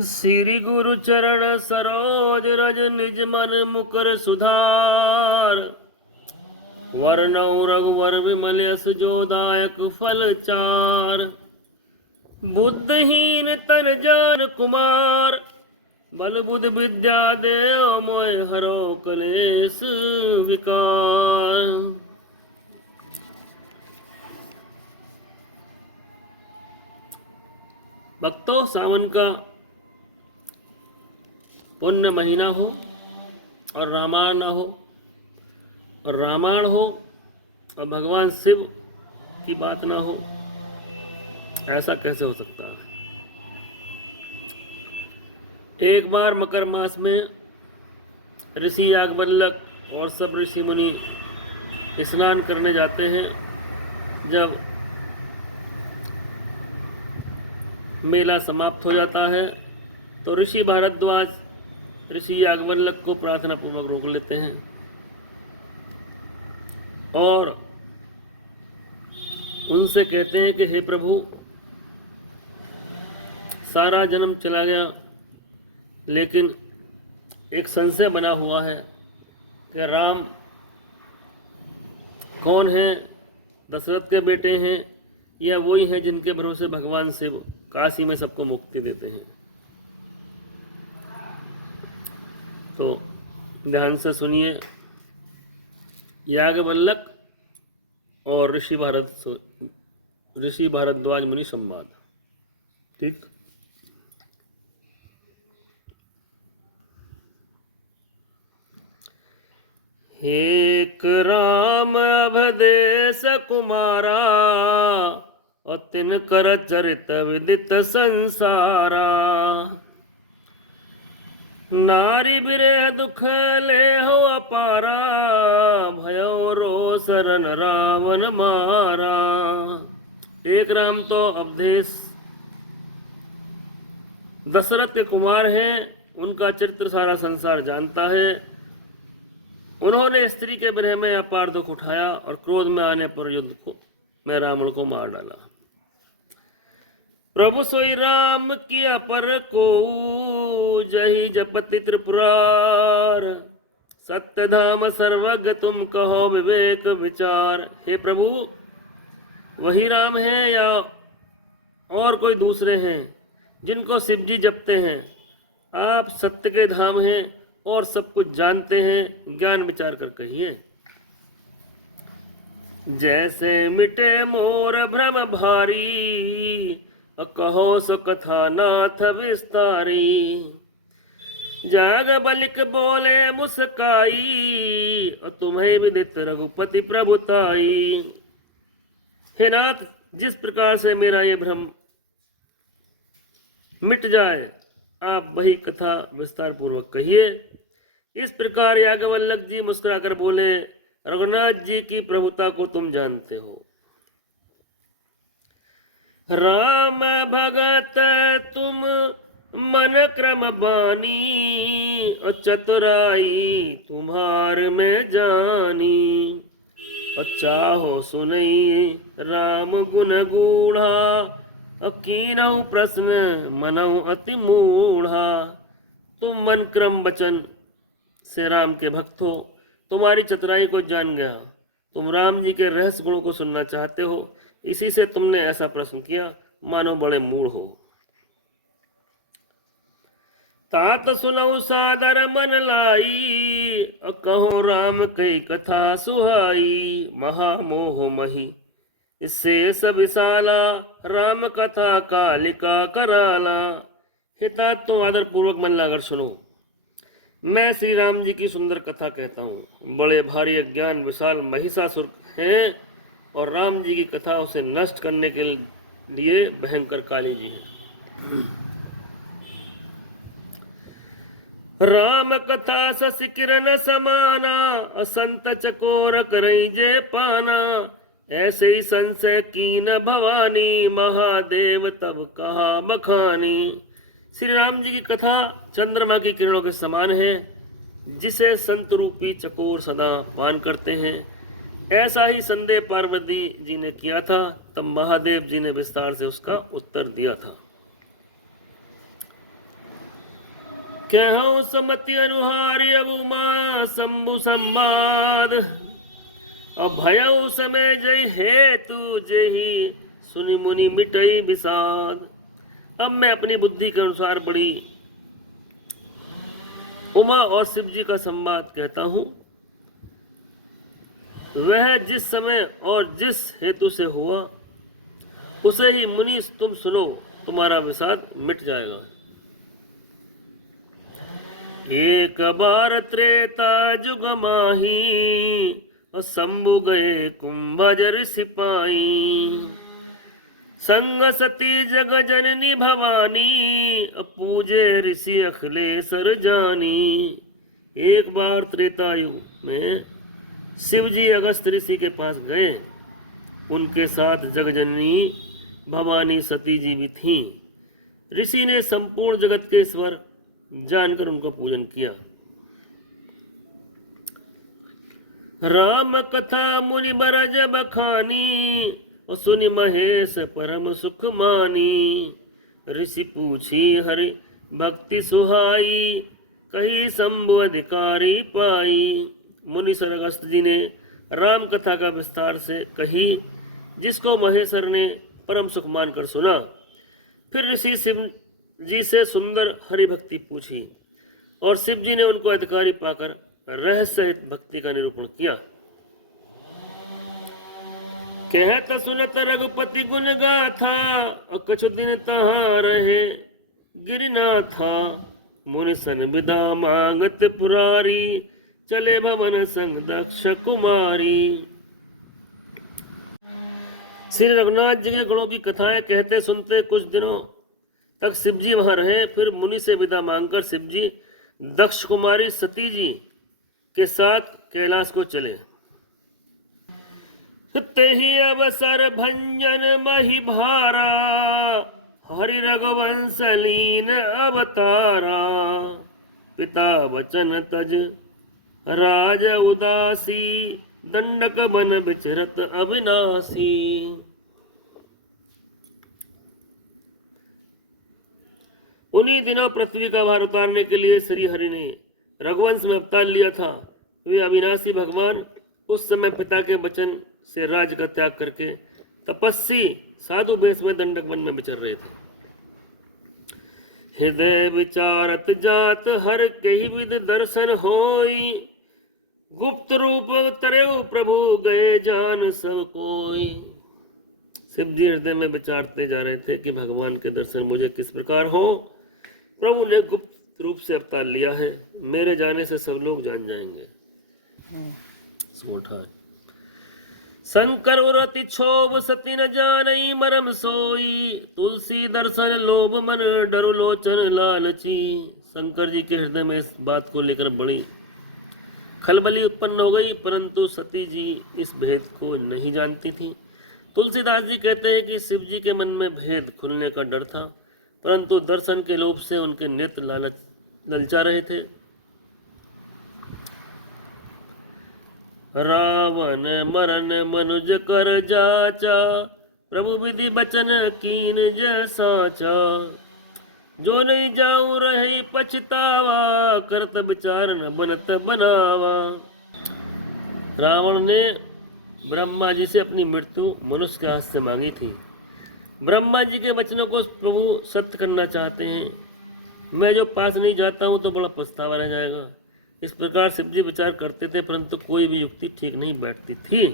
श्री गुरु चरण सरोज रज निज मन मुकर सुधार। वर्णौ रघुवर विमल यस जो दायक फल चार। बुद्धहीन तन जान कुमार, बल बुद्धि विद्या देव मोय हरो कलेश विकार। भक्तों, सावन का पुण्य महीना हो और रामायण ना हो, और रामायण हो और भगवान शिव की बात ना हो, ऐसा कैसे हो सकता है। एक बार मकर मास में ऋषि याज्ञवल्क्य और सब ऋषि मुनि स्नान करने जाते हैं। जब मेला समाप्त हो जाता है तो ऋषि भारद्वाज ऋषि याज्ञवल्क्य को प्रार्थना पूर्वक रोक लेते हैं और उनसे कहते हैं कि हे प्रभु, सारा जन्म चला गया, लेकिन एक संशय बना हुआ है कि राम कौन है, दशरथ के बेटे हैं या वही हैं जिनके भरोसे भगवान शिव काशी में सबको मुक्ति देते हैं। तो ध्यान से सुनिए याज्ञवल्क्य और ऋषि भारद्वाज मुनि संवाद। ठीक। एक राम अभदेश कुमारा, और तिन कर चरित विदित संसारा। नारी बिरे दुख ले हो अपारा, भयो रो शरण रावण मारा। एक राम तो अवधेश दशरथ के कुमार हैं, उनका चरित्र सारा संसार जानता है। उन्होंने स्त्री के विरह में अपार दुख उठाया और क्रोध में आने पर युद्ध में रावण को मार डाला। प्रभु सोई राम किया पर को, जही जपति त्रिपुरार। सत्य धाम सर्वज्ञ तुम कहो विवेक विचार। हे प्रभु, वही राम है या और कोई दूसरे हैं जिनको शिव जी जपते हैं? आप सत्य के धाम हैं और सब कुछ जानते हैं, ज्ञान विचार कर कहिए। जैसे मिटे मोर भ्रम भारी, कहो सो कथा नाथ विस्तारी। जाग बलिक बोले मुस्काई, और तुम्हें विदित रघुपति प्रभुताई। हे नाथ, जिस प्रकार से मेरा ये भ्रम मिट जाए, आप वही कथा विस्तार पूर्वक कहिए। इस प्रकार याज्ञवल्क्य जी मुस्कुराकर बोले, रघुनाथ जी की प्रभुता को तुम जानते हो। राम भगत तुम मन क्रम बानी, और चतुराई तुम्हार में जानी। और चाहो सुनई राम गुण गूढ़ा, और कीनहु प्रश्न मनहु अति मूढ़ा। तुम मन क्रम वचन से राम के भक्त हो, तुम्हारी चतुराई को जान गया। तुम राम जी के रहस्य गुणों को सुनना चाहते हो, इसी से तुमने ऐसा प्रश्न किया, मानो बड़े मूढ़ हो। तात सुनऊ सादर मन लाई, और कहो राम कई कथा सुहाई। महामोह मही इससे सब विशाला, राम कथा कालिका कराला। हिता तो आदर पूर्वक मन लाकर सुनो, मैं श्री राम जी की सुंदर कथा कहता हूँ। बड़े भारी अज्ञान विशाल महिषासुर हैं, और राम जी की कथा उसे नष्ट करने के लिए भयंकर काली जी हैं। राम कथा शशि किरण समाना, असंत चकोर करई जे पाना। ऐसे ही संशय कीन भवानी, महादेव तब कहा बखानी। श्री राम जी की कथा चंद्रमा की किरणों के समान है, जिसे संत रूपी चकोर सदा पान करते हैं। ऐसा ही संदेह पार्वती जी ने किया था, तब महादेव जी ने विस्तार से उसका उत्तर दिया था। कहूँ समति अनुहारी अब उमा शंभु संवाद। अब भयउ समय जय हेतु जही सुनि मुनि मिटई विषाद। अब मैं अपनी बुद्धि के अनुसार बड़ी उमा और शिव जी का संवाद कहता हूँ। वह जिस समय और जिस हेतु से हुआ उसे ही मुनि तुम सुनो, तुम्हारा विषाद मिट जाएगा। एक बार त्रेता जुग माही और शंभु गए कुंभजर सिपाही। संग सती जग जननी भवानी पूजे ऋषि अखिलेश्वर जानी। एक बार त्रेता युग में शिव जी अगस्त ऋषि के पास गए। उनके साथ जगजननी भवानी सती जी भी थीं। ऋषि ने संपूर्ण जगत के ईश्वर जानकर उनका पूजन किया। राम कथा मुनि बरज बखानी और सुनि महेश परम सुख मानी। ऋषि पूछी हरि भक्ति सुहाई कही शंभु अधिकारी पाई। मुनि सर अगस्त जी ने राम कथा का विस्तार से कही जिसको महेश्वर ने परम सुख मानकर सुना। फिर ऋषि शिव जी से सुंदर हरि भक्ति पूछी और शिव जी ने उनको अधिकारी पाकर रहस्य भक्ति का निरूपण किया। कहत सुनत रघुपति गुण गाथा और कछु दिन तहाँ रहे गिरनाथा। मुनि सन विदा मांगत पुरारी चले भवन संग दक्ष कुमारी। श्री रघुनाथ जी के गुणों की कथाएं कहते सुनते कुछ दिनों तक शिव जी वहां रहे। फिर मुनि से विदा मांगकर शिव जी दक्ष कुमारी सती जी के साथ कैलाश को चले। ते ही अवसर भंजन मही भारा हरि रघुवंश लीन अवतारा। पिता वचन तज राज उदासी दंडक बन विचरत अविनाशी। उन्हीं दिनों पृथ्वी का भार उतारने के लिए श्री हरि ने रघुवंश में अवतार लिया था। वे अविनाशी भगवान उस समय पिता के वचन से राज का त्याग करके तपस्वी साधु वेश में दंडक वन में विचर रहे थे। हृदय विचारत जात हर कही विद दर्शन होई। गुप्त रूप तरेउ प्रभु गए जान सब कोई। शिव जी हृदय में विचारते जा रहे थे कि भगवान के दर्शन मुझे किस प्रकार हो। प्रभु ने गुप्त रूप से अवतार लिया है, मेरे जाने से सब लोग जान जाएंगे। शंकर उरति क्षोभ सती न जानई मरम सोई। तुलसी दर्शन लोभ मन डरु लोचन लालची। शंकर जी के हृदय में इस बात को लेकर बड़ी खलबली उत्पन्न हो गई, परंतु सती जी इस भेद को नहीं जानती थी। तुलसीदास जी कहते हैं कि शिव जी के मन में भेद खुलने का डर था, परंतु दर्शन के लोभ से उनके नेत्र ललचा रहे थे। रावण मरन मनुज कर जाचा प्रभु विधि बचन कीन जैसाचा। जो नहीं जाऊं रहे पछतावा करत विचार न बनत बनावा। रावण ने ब्रह्मा जी से अपनी मृत्यु मनुष्य के हाथ से मांगी थी। ब्रह्मा जी के वचनों को प्रभु सत्य करना चाहते हैं। मैं जो पास नहीं जाता हूँ तो बड़ा पछतावा रह जाएगा। इस प्रकार शिव जी विचार करते थे, परंतु कोई भी युक्ति ठीक नहीं बैठती थी।